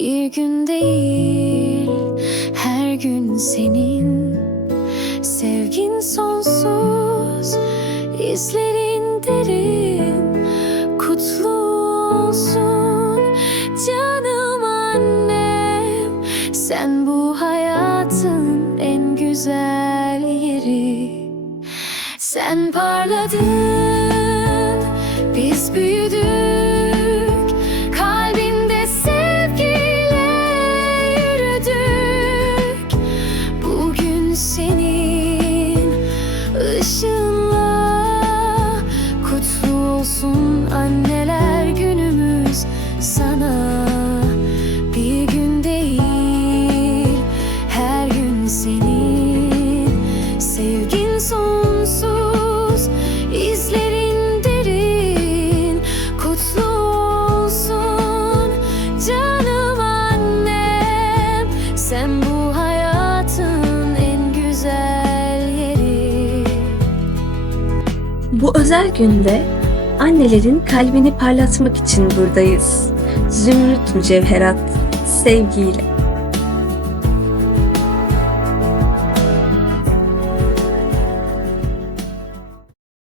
Bir gün değil, her gün senin. Sevgin sonsuz, izlerin derin. Kutlu olsun canım annem. Sen bu hayatın en güzel yeri. Sen parladın, biz büyüdük ışığınla Kutlu olsun anneler günümüz sana. Bir gün değil her gün senin Sevgin sonsuz Bu özel günde annelerin kalbini parlatmak için buradayız. Zümrüt mücevherat sevgiyle.